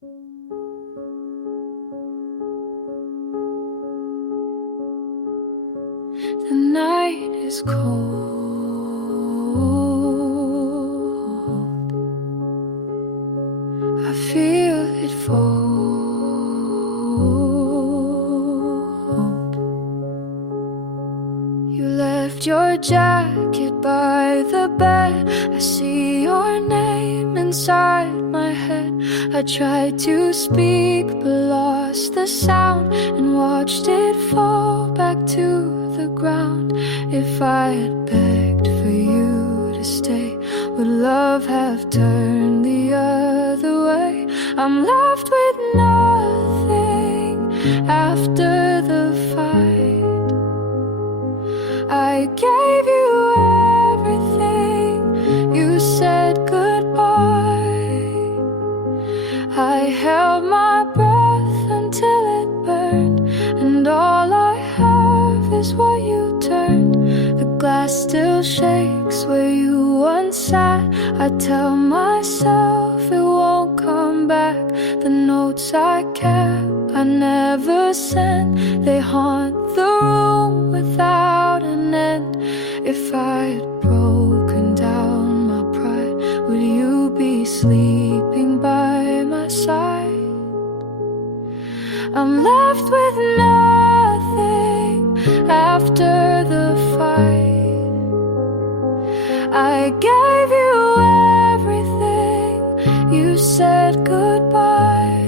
The night is cold. I feel it fold. You left your jacket by the bed. I see your name inside my head. I tried to speak but lost the sound and watched it fall back to the ground. If I had begged for you to stay, would love have turned the other way? I'm left with nothing after the fight. I gave you everything, you said goodbye. I held my breath until it burned, and all I have is what you turned. The glass still shakes where you once sat. I tell myself it won't come back. The notes I kept, I never sent, they haunt the room without an end. If I had broken down my pride, would you be sleeping by my side? I'm left with nothing after the fight. I gave you everything, you said goodbye.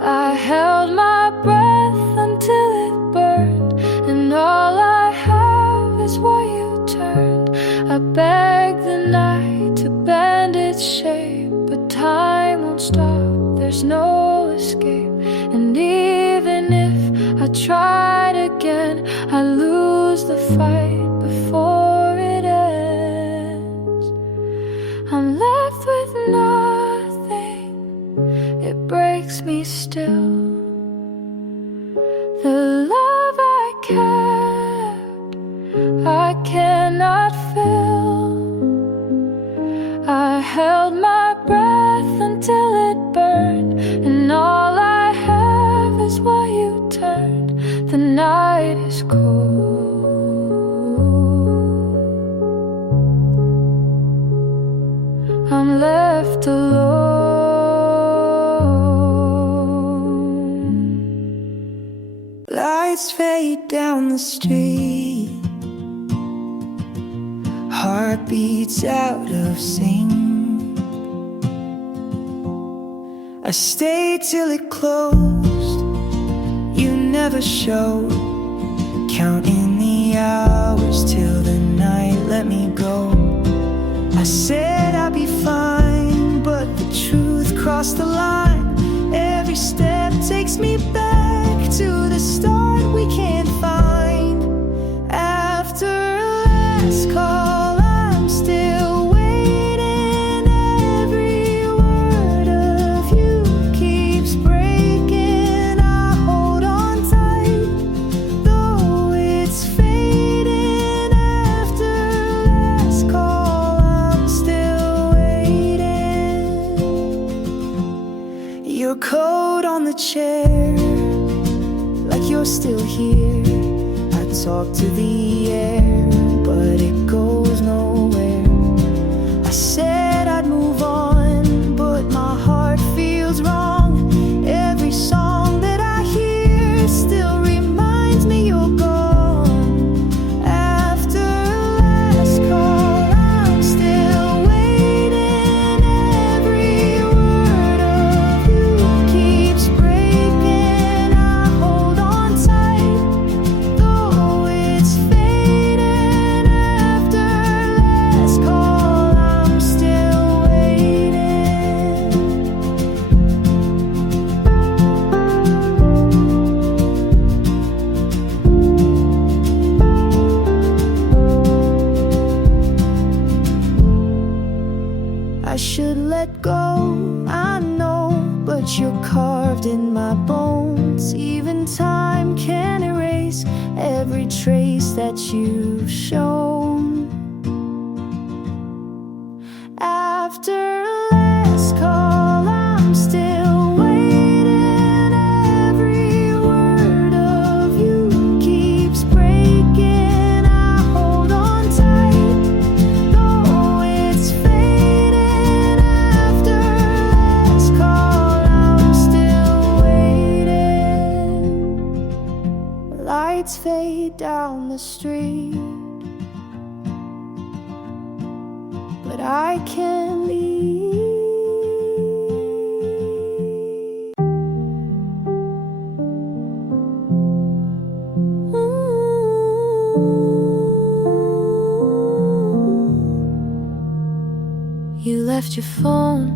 I held my breath until it burned, and all I have is what you turned. I begged the night to bend its shape, but time won't stop, there's no escape. And even if I tried again, I lose the fight before it ends. I'm left with nothing, it breaks me still. The love I kept, I cannot fill. I held my breath until it burned, and all I have is what you turned. The night is cold, I'm left alone. Lights fade down the street, heartbeats out of sync. I stayed till it closed, you never showed, counting the hours till the night let me go. I said I'd be fine, but the truth crossed the line. Every step takes me back to the start we can't find. After last call, I'm still waiting. Every word of you keeps breaking. I hold on tight, though it's fading. After last call, I'm still waiting. Your coat on the chair, like you're still here. I talk to the air, but it goes nowhere. I said I'd move on, but my heart feels wrong. Every song that I hear still reminds me you're gone. After last call, I'm still waiting. Every word of you keeps breaking. I hold on tight, though it's fading. After last call, I'm still waiting. I should let go, I know, but you're carved in my bones. Even time can erase every trace that you've shown. After last call, I'm way down the street, but I can't leave. You left your phone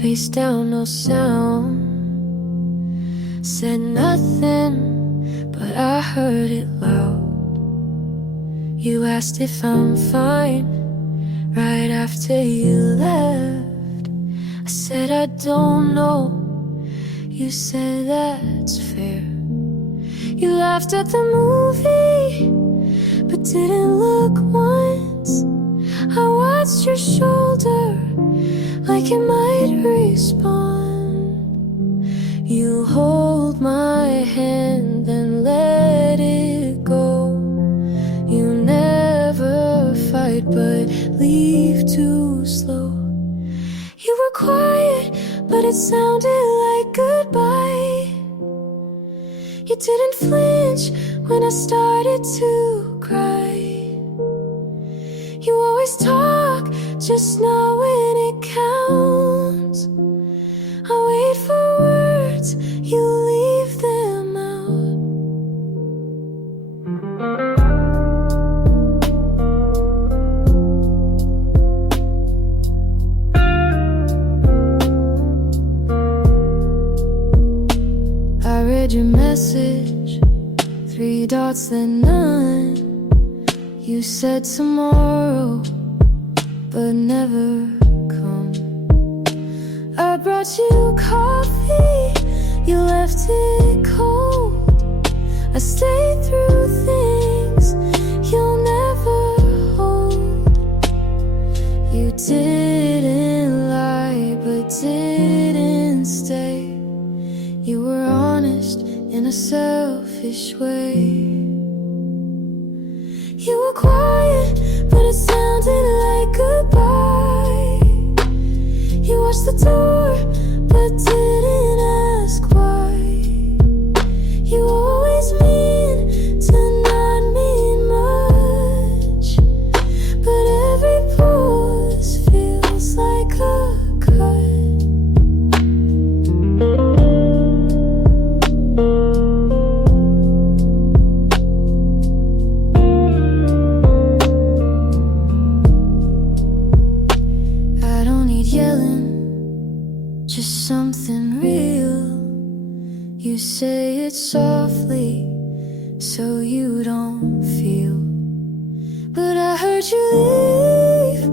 face down, no sound. Said nothing, but I heard it loud. You asked if I'm fine right after you left. I said I don't know. You said that's fair. You laughed at the movie, but didn't look once. I watched your shoulder like it might respond. You hold my hand and let it go. You never fight but leave too slow. You were quiet, but it sounded like goodbye. You didn't flinch when I started to cry. You always talk, just not when it counts. I wait for words, you leave them out. I read your message, 3 dots then none. You said tomorrow, but never come. I brought you coffee, you left it cold. I stayed through things you'll never hold. You didn't lie, but didn't stay. You were honest in a selfish way. You were quiet, but it sounded like goodbye. You watched the door, but didn't ask why. You always mean to not mean much, but every pause feels like a cut. Just something real. You say it softly so you don't feel, but I heard you leave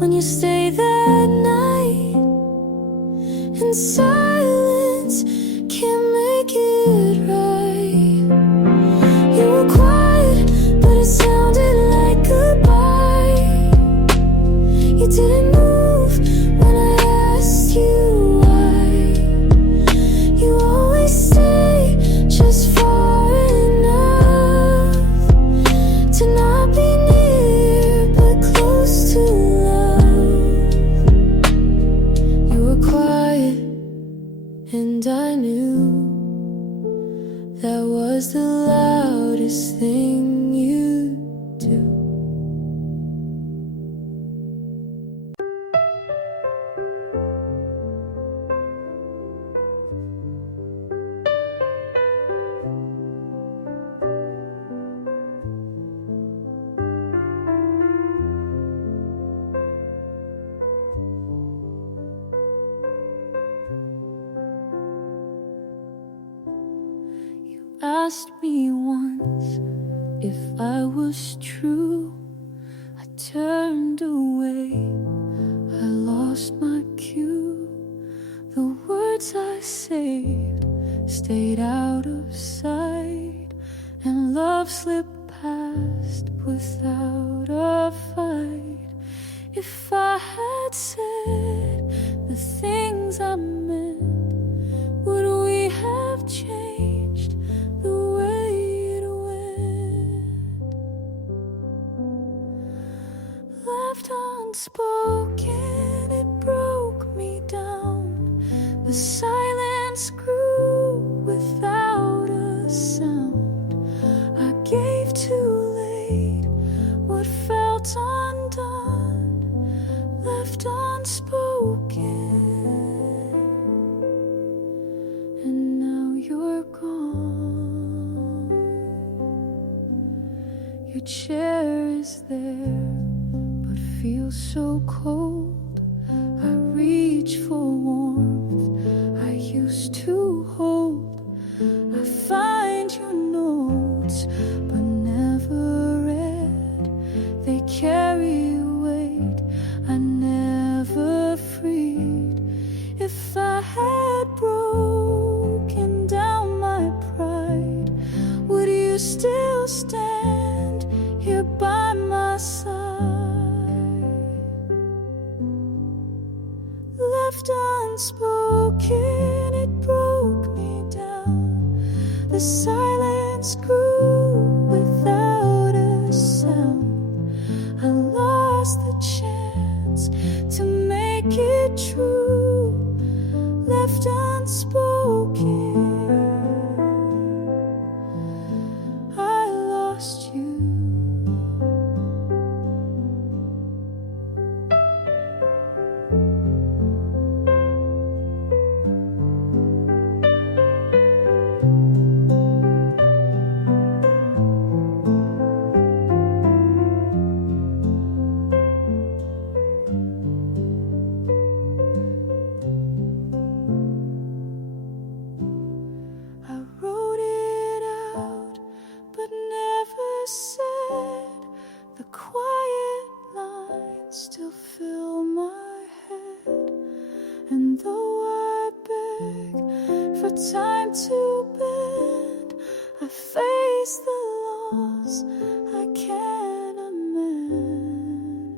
when you stayed that night. And silence can't make it right. You were quiet, but it sounded like goodbye. You didn't move when I asked you. And I knew that was the loudest thing you do. Asked me once if I was true. I turned away, I lost my cue. The words I saved stayed out of sight, and love slipped past without a fight. If I had said the things I meant, would we have changed the way it went? Left unspoken, it broke me down. The silence grew without a sound. I chair is there, but feels so cold. I reach for warmth I used to hold. I find your notes, but never read. They carry weight I never freed. If I had broken down my pride, would you still stand here by my side? Left unspoken, it broke me down. The silence grew without a sound. I lost the chance to make it true. Left unspoken, I lost you. The quiet lines still fill my head, and though I beg for time to bend, I face the loss I can't amend.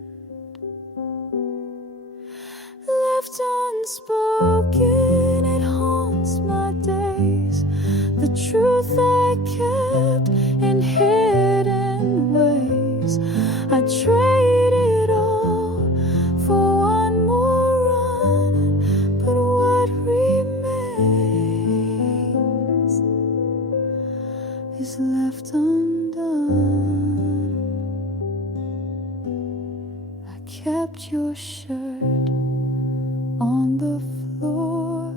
Left unspoken, it haunts my days. The truth I kept in hidden ways. I trade it all for one more run, but what remains is left undone. I kept your shirt on the floor.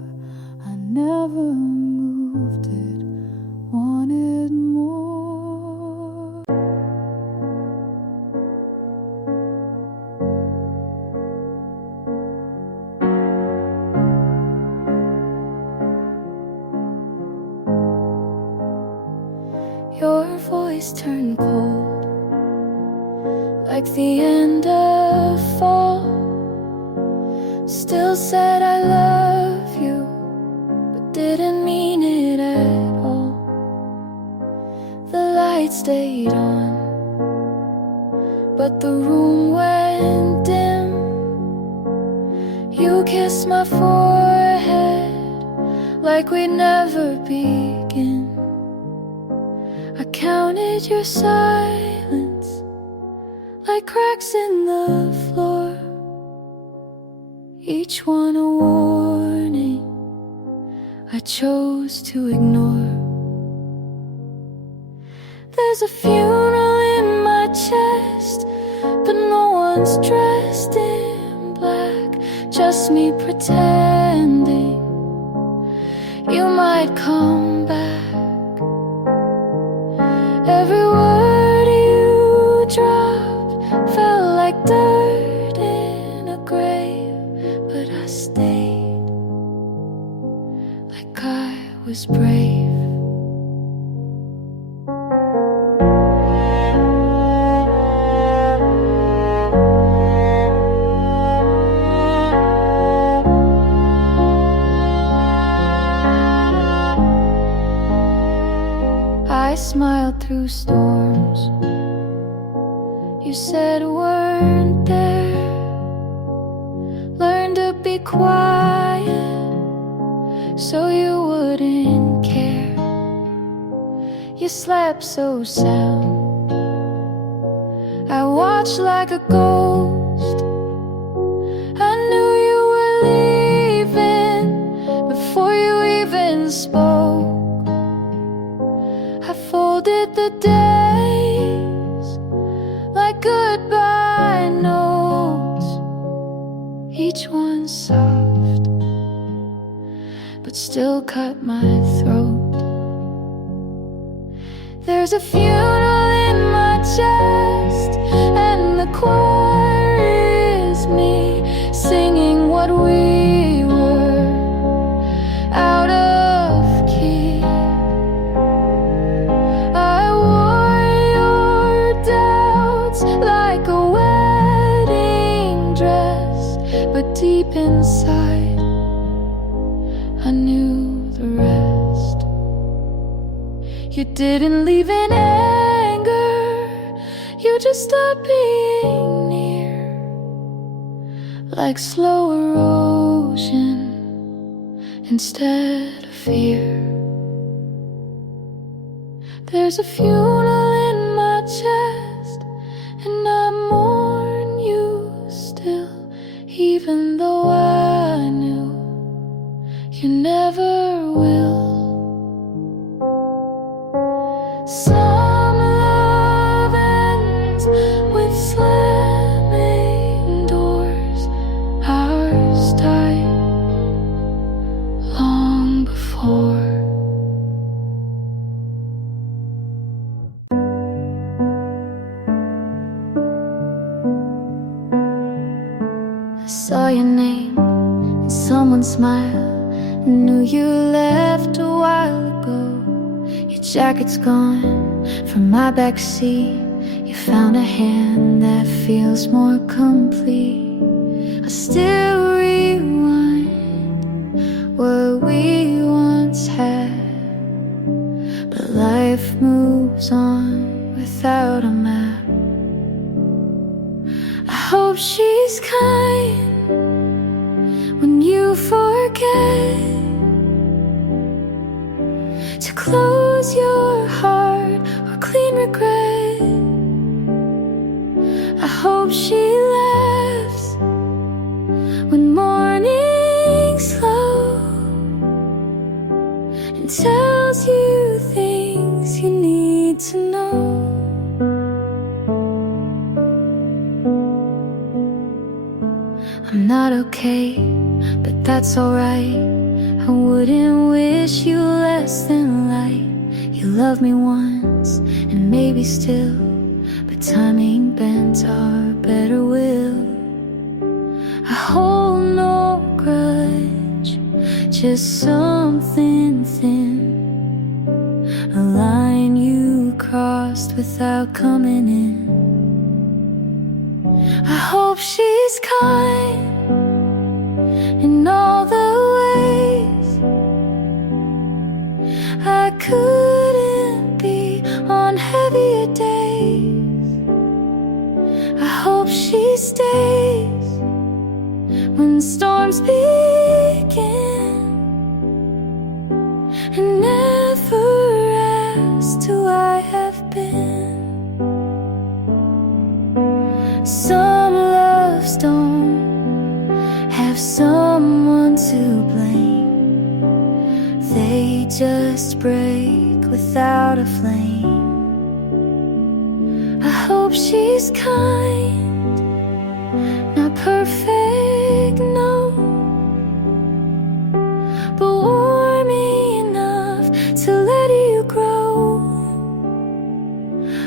I never moved it, wanted more. Your voice turned cold, like the end of fall. Still said I love you, but didn't mean it at all. The light stayed on, but the room went dim. You kissed my forehead like we'd never begin. I counted your silence like cracks in the floor, each one a warning I chose to ignore. There's a funeral in my chest, but no one's dressed in black, just me pretending you might come back. Every word you dropped felt like dirt in a grave, but I stayed like I was brave. I smiled through storms you said weren't there. Learned to be quiet so you wouldn't care. You slept so sound, I watched like a ghost. I knew you were leaving before you even spoke. I folded the days like goodbye notes, each one soft, but still cut my throat. There's a funeral in my chest, and the choir is me singing what we were, out of key. I wore your doubts like a wedding dress, but deep inside I knew the rest. You didn't leave in anger, you just stopped being near, like slow erosion instead of fear. There's a funeral in my chest, and I mourn you still, even though I knew you never will. Some love ends with slamming doors. Ours died long before. I saw your name in someone's smile, knew you left a while ago. Your jacket's gone from my backseat. You found a hand that feels more complete. I still rewind what we once had, but life moves on without a map. I hope she's kind when you forget to close your heart or clean regret. I hope she laughs when morning's slow and tells you things you need to know. I'm not okay, but that's alright. I wouldn't wish you less than light. You loved me once, and maybe still, but timing bent our better will. I hold no grudge, just something thin, a line you crossed without coming in. I hope she's kind in all the ways I couldn't be on heavier days. I hope she stays when storms begin, and never asks who I have been. Some loves don't have someone to blame, they just break without a flame. I hope she's kind, not perfect, no, but warm enough to let you grow.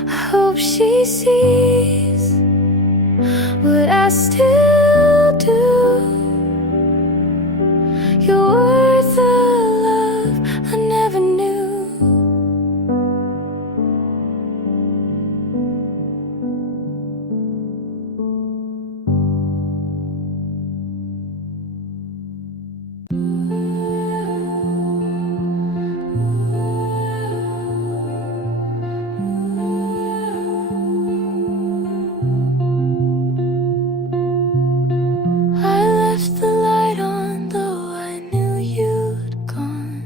I hope she sees what I still do. You're worth the love I never knew. I left the light on, though I knew you'd gone.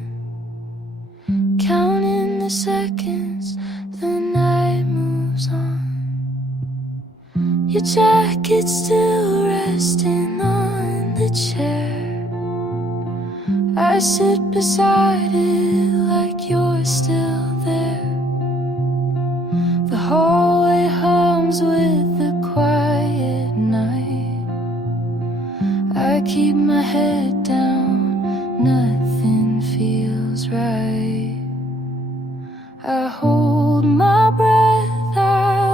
Counting the seconds, the night moves on. Your jacket's still resting on the chair. I sit beside it like you're still there. The hallway hums with the quiet night. I keep my head down, nothing feels right. I hold my breath, I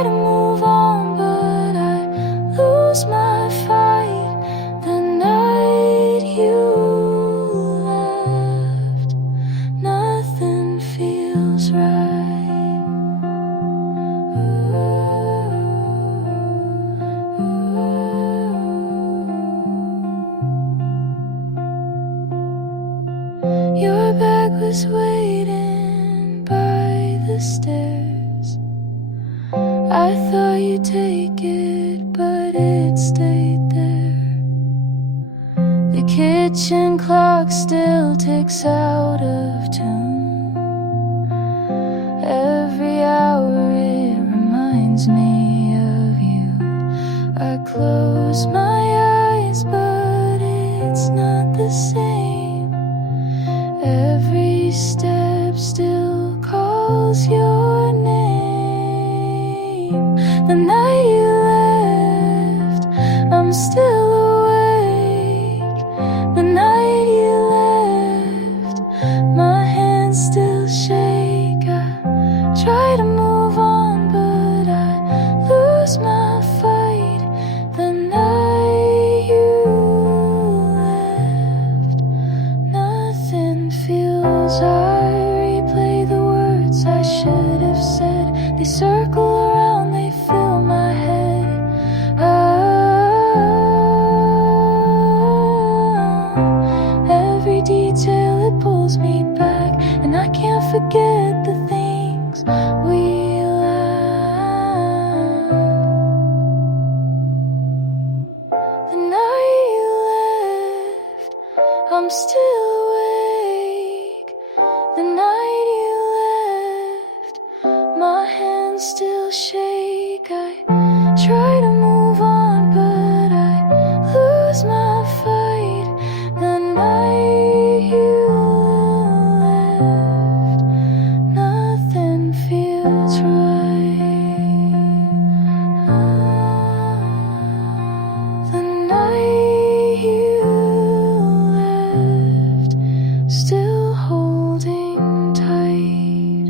try to move on, but I lose my fight. The night you left, nothing feels right. Your bag was waiting by the stairs. I thought you'd take it, but it stayed there. The kitchen clock still ticks out of tune. Every hour it reminds me of you. I close my eyes, but it's not the same. Every step still calls your name. The night you left, I'm still awake. The night you left, my hands still shake. I try to move on, but I lose my fight. The night you left, nothing feels. I replay the words I should have said. They circle around, they fill my head. Every detail, it pulls me back, and I can't forget the things we laughed. The night you left, I'm still awake. The night you left, my hands still shake. I try to move on, but I lose my fight. The night you left, nothing feels right. The night you left, still holding tight.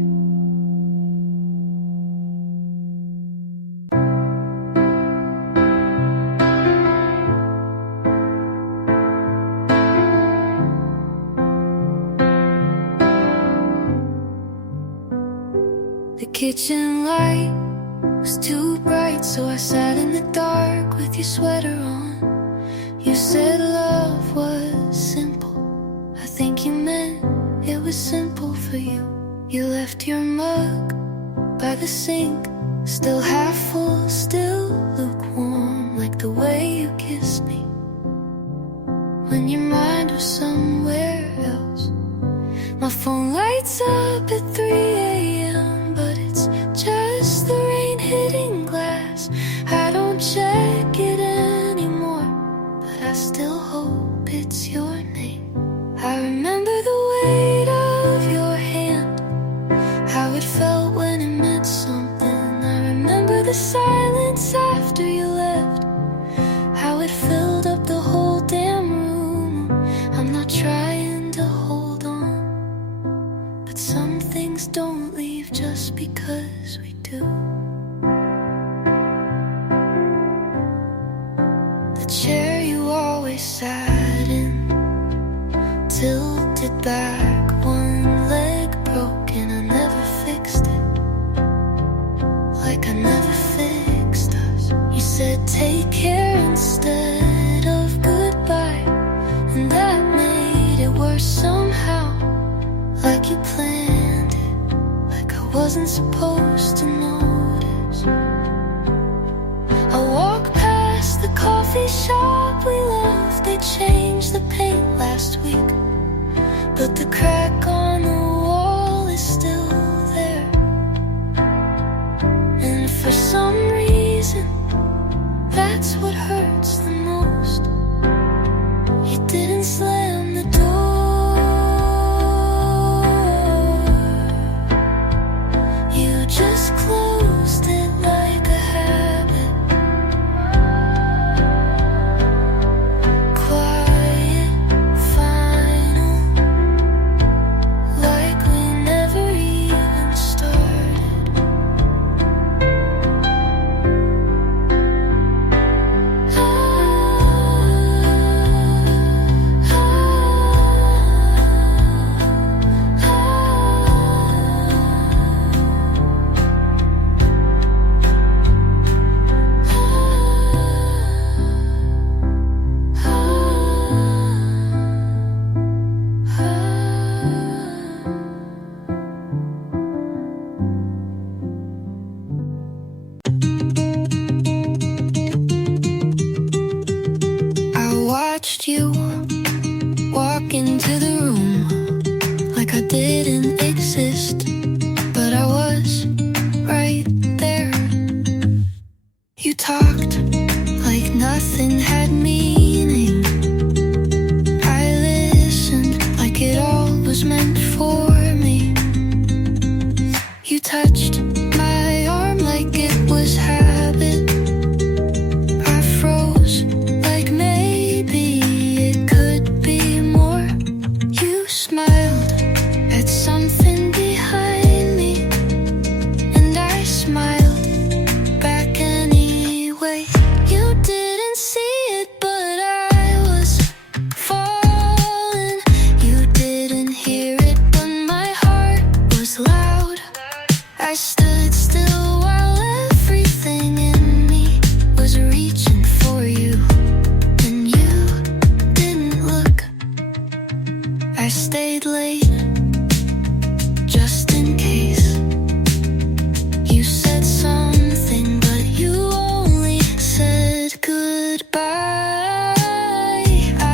The kitchen light was too bright, so I sat in the dark with your sweater on. You said love was simple. I think you meant it was simple for you. You left your mug by the sink, still half full, still lukewarm, like the way you kissed me when your mind was somewhere else. My phone lights up at 3 a.m., but it's just the rain hitting glass. I don't check it anymore, but I still hope it's your name. I remember the weight of your hand, how it felt when it meant something. I remember the silence after you left, how it filled up the whole damn room. I'm not trying to hold on, but some things don't leave just because we do. The chair you always sat in, tilted back, one leg broken. I never fixed it, like I never fixed us. You said take care instead of goodbye, and that made it worse somehow, like you planned it, like I wasn't supposed to notice. I walk past the coffee shop we left. They changed the paint last week, but the crack on the wall is still there. And for some reason, that's what hurts the most. You didn't slam the door, you just closed it like a habit. Quiet, final, like we never even started. talked like nothing had meaning. I listened like it all was meant for me. You touched my arm like it was habit. I froze like maybe it could be more. You smiled at something behind me, and I smiled back anyway. You didn't see it, but I was falling. You didn't hear it, but my heart was loud. I stood still while everything in me was reaching for you, and you didn't look. I stayed late just in case. You said something, but you only said goodbye.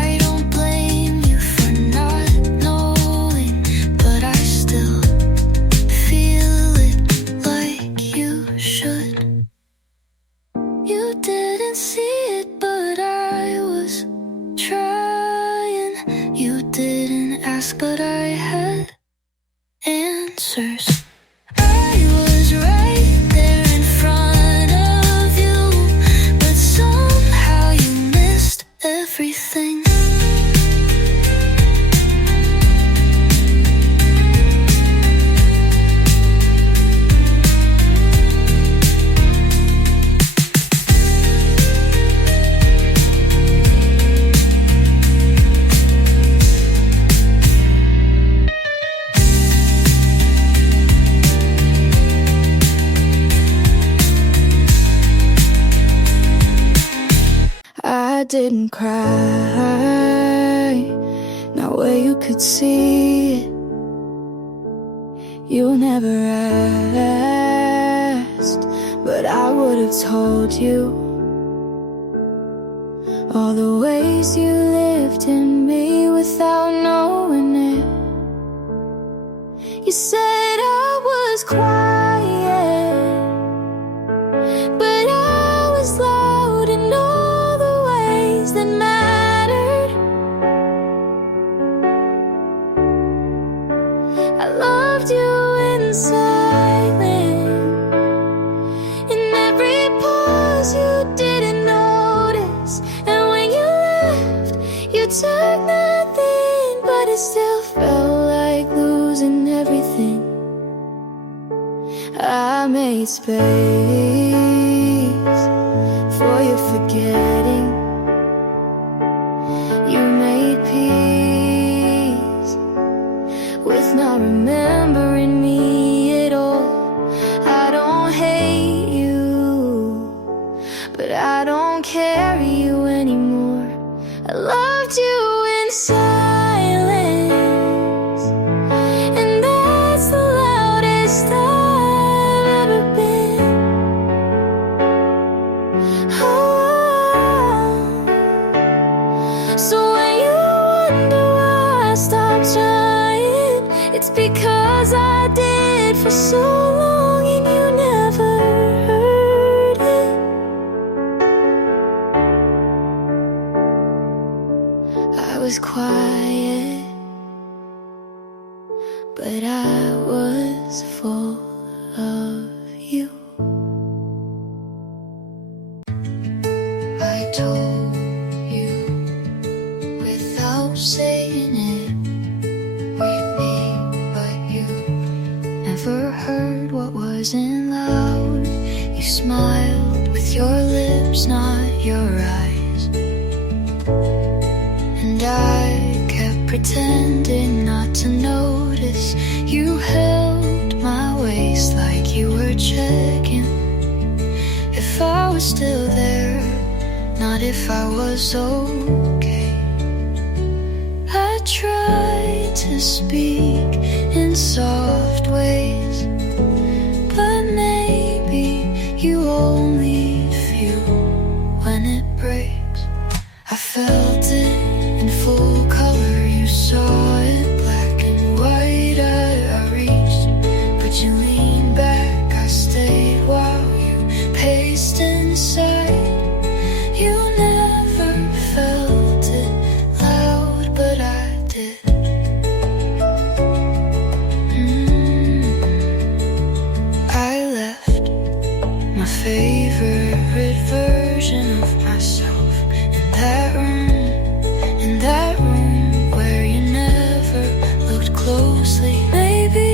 I don't blame you for not knowing, but I still feel it like you should. You didn't see it, but I was trying. You didn't ask, but I had answers. I was right there in front of you, but somehow you missed everything. I didn't cry, not where you could see it. You never asked, but I would have told you all the ways you lived in me without knowing it. You said I was quiet, but I was loud in all the ways that mattered. I loved you in silence, in every pause you didn't notice. And when you left, you took nothing, but it still felt like losing everything. I made space for your forgetting. You made peace with not remembering me at all. I don't hate you, but I don't carry you anymore. I loved you in silence, and that's the loudest I've ever been. Oh, so when you wonder why I stopped trying, it's because I did for so long and you never heard it. I was quiet, but I was full of you. I told you without saying it, we'd be, but you never heard what wasn't loud. You smiled with your lips, not your eyes, and I kept pretending not to notice. You held my waist like you were checking if I was still there, not if I was okay. I tried to speak in soft ways, but maybe you only feel when it breaks. I felt it in full color, you saw it black and white. I reached, but you leaned back. I stayed while you paced inside. favorite version of myself in that room where you never looked closely. Maybe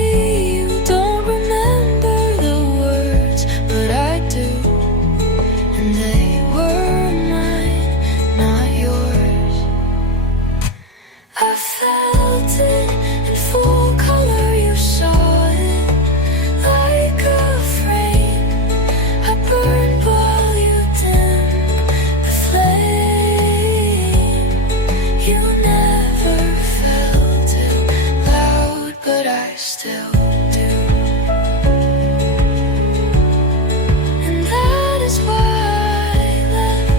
you don't remember the words, but I do, and they were mine, not yours. I felt it in full color, you saw it like a frame. I burned while you dimmed the flame. You never felt it loud, but I still do. And that is why I left.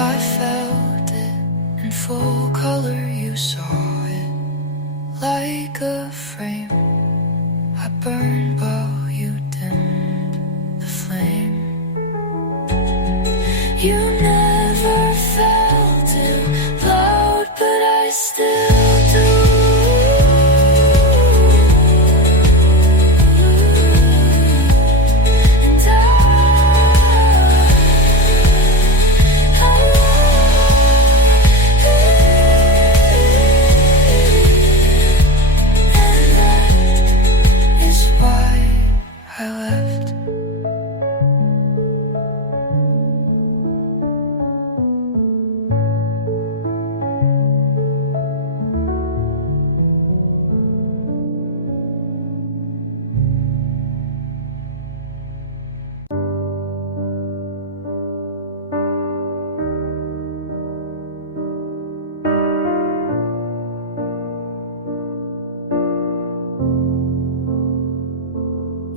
I felt it in full color, you saw it like a frame. I burned while you dimmed the flame. You never felt it loud, but I still do. And that is why I left.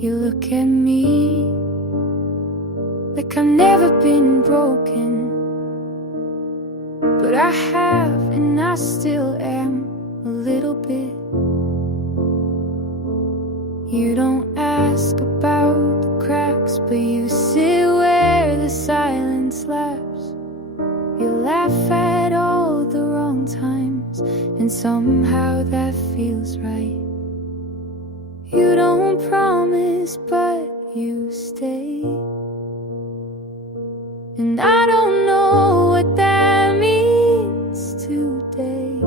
You look at me like I've never been broken, but I have, and I still am a little bit. You don't ask about the cracks, but you sit where the silence laughs. You laugh at all the wrong times, and somehow that feels right. You don't promise, but you stay. And I don't know what that means today.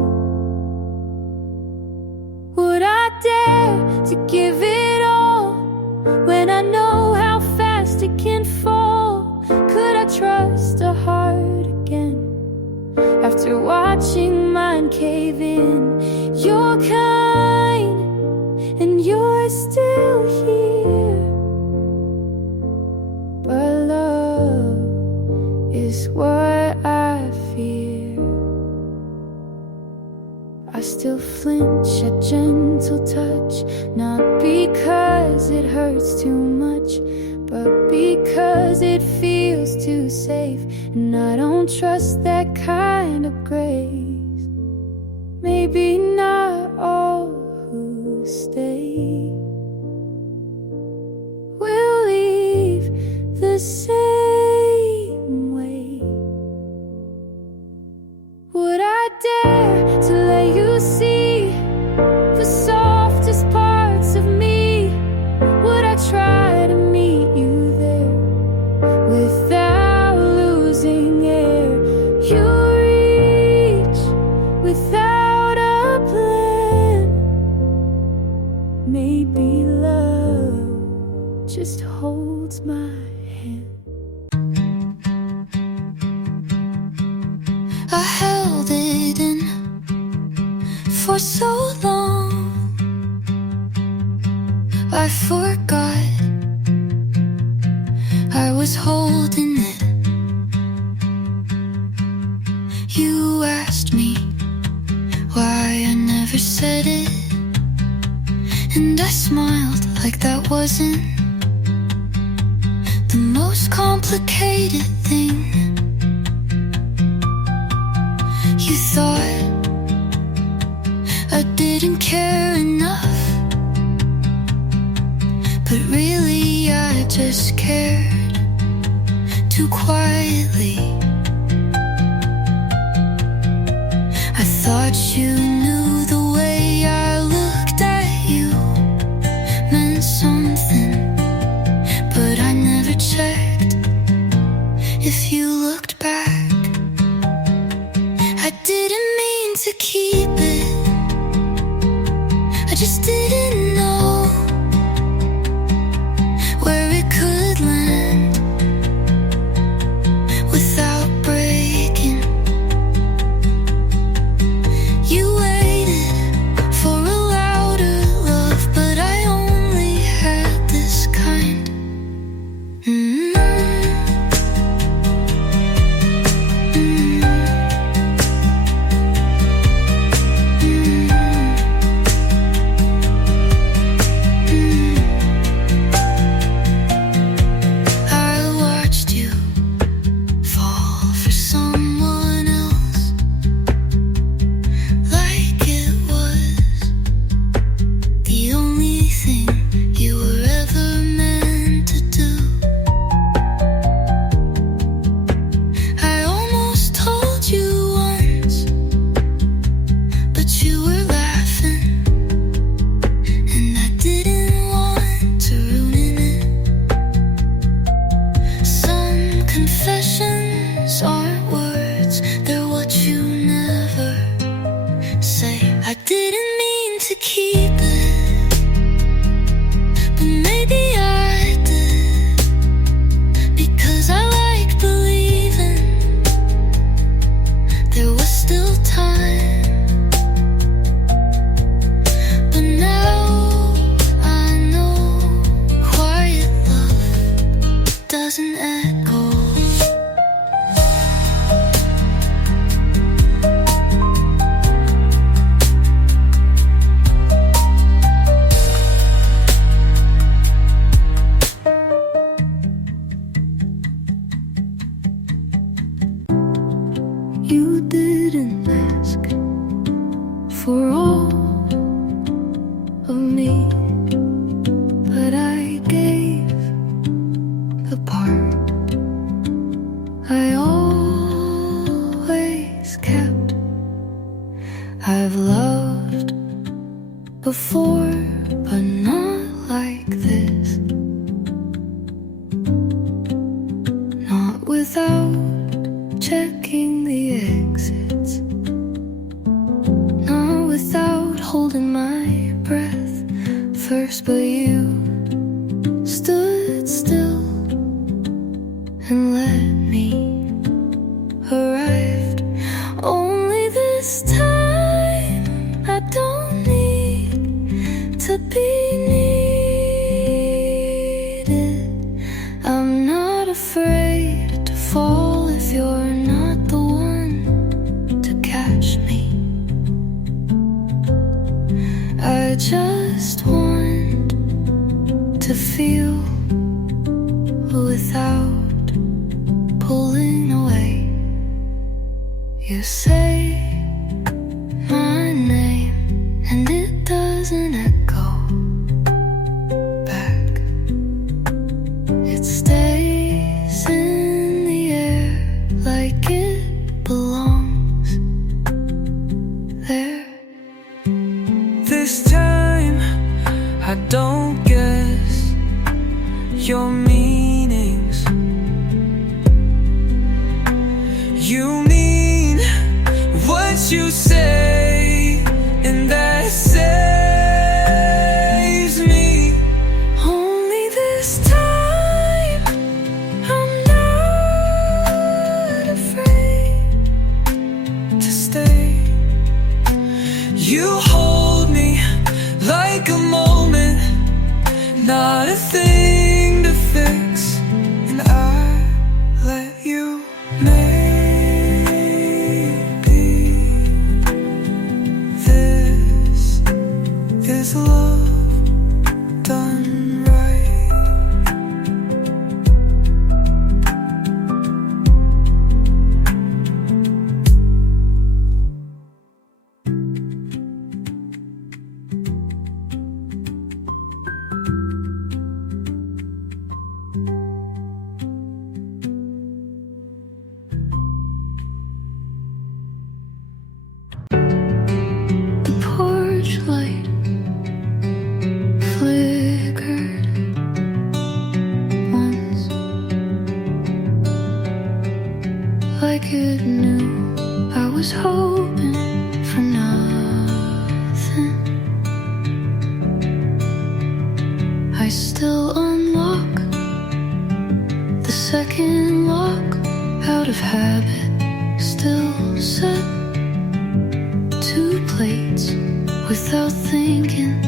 Would I dare to give it all when I know how fast it can fall? Could I trust a heart again after watching mine cave in? You're kind, and you're still here, but love is what I fear. I still flinch at gentle touch, not because it hurts too much, but because it feels too safe. And I don't trust that kind of grace. Maybe not all who stay will leave the same way. Would I dare to let you see the softest parts of me? Would I try to meet you there without losing air? You reach without a plan. Maybe love just holds my hand. I held it in for so long, I forgot I was holding it. You asked me why I never said it, and I smiled like that wasn't the most complicated thing. You thought I didn't care enough, but really I just cared. too quietly. I thought you knew the way I looked at you meant something, but I never checked if you looked back. I didn't mean to keep it, I just didn't know where it could land without breaking. You waited for a louder love, but I only had this kind. Confessions aren't words, they're what you never say. I didn't mean to keep it, but maybe I did, because I like believing there was still time. But now I know quiet love doesn't echo. You didn't ask for all of me, but I gave the part I always kept. I've loved before, but not like this. Not without checking the exits, not without holding my breath first, but you stood still and let me arrive. Only this time I don't need to be needed. I'm not afraid to fall if you're not the one to catch me. I just want to feel without pulling away. You say my name and it doesn't echo back. It stays in the air like it belongs there. This time I don't guess your meanings. You mean what you say, and that saves me. Only this time I'm not afraid To stay, you hold me like a moment, not a thing to fix, and I let you maybe like it knew I was hoping for nothing. I still unlock the second lock out of habit, still set 2 plates without thinking.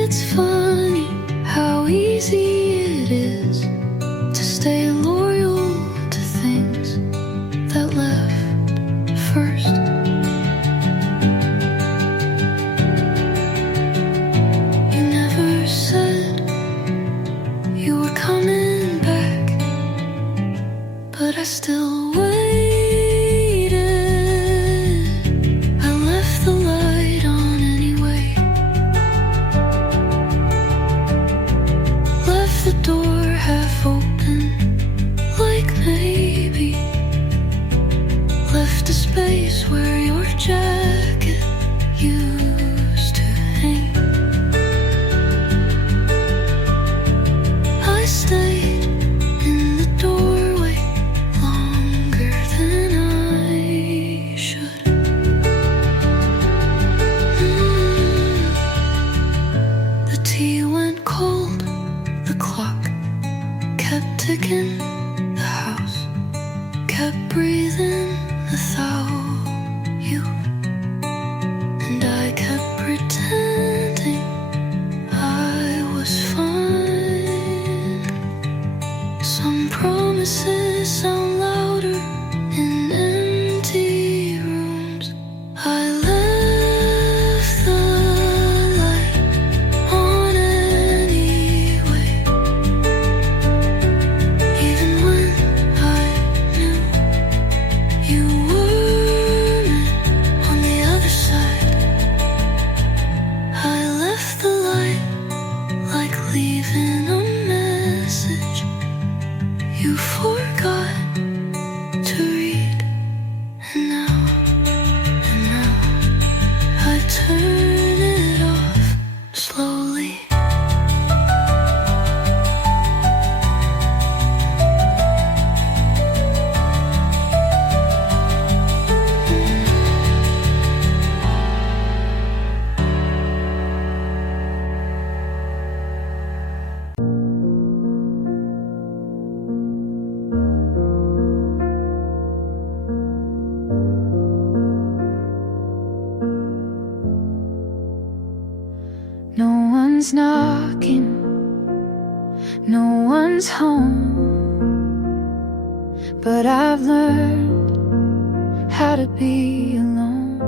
It's funny how easy it is to stay loyal to things that left first. You never said you were coming back, but I still waited. I left the light on anyway, left the door half open, like maybe left a space where your jacket used to hang. I stayed in the doorway longer than I should. The tea went cold, the clock kept ticking, the house kept breathing without you, and I kept pretending I was fine. Some promises sound louder in empty rooms. I left the light on anyway, even when I knew you weren't on the other side. I left the light like leaving a message you forgot to read. And now I turn it off slowly. No one's knocking, no one's home, but I've learned how to be alone.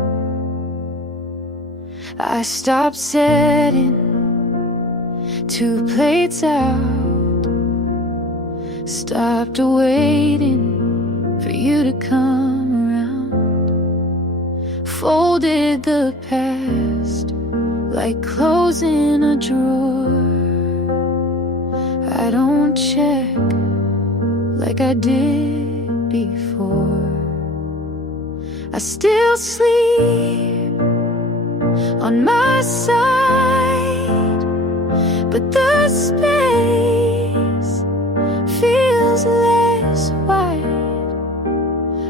I stopped setting 2 plates out, stopped waiting for you to come around, folded the past like closing a drawer. I don't check like I did before. I still sleep on my side, but the space feels less wide.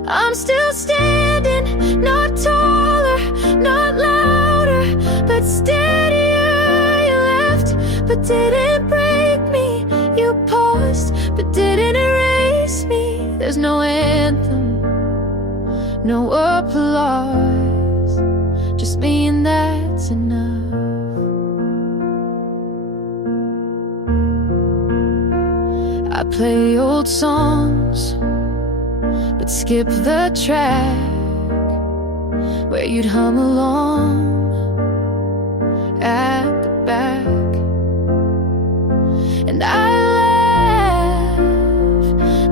I'm still standing, not taller, not louder, but steadier. You left, but didn't break me. You paused, but didn't erase me. There's no anthem, no applause, just me and that's enough. I play old songs, but skip the track where you'd hum along at the back. And I laugh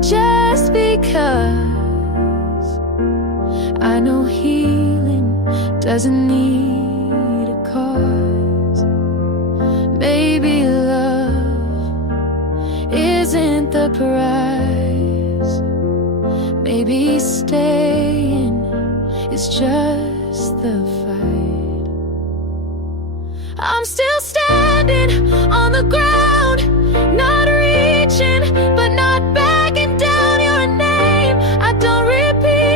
just because I know healing doesn't need a cause. Maybe love isn't the prize. Maybe staying is just the fight. I'm still standing on the ground, not reaching, but not backing down. Your name I don't repeat.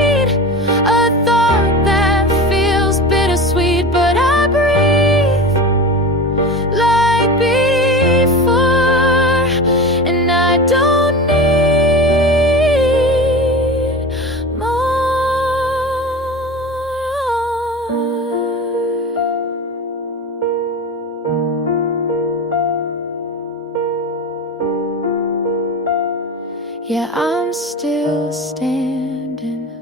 Yeah, I'm still standing.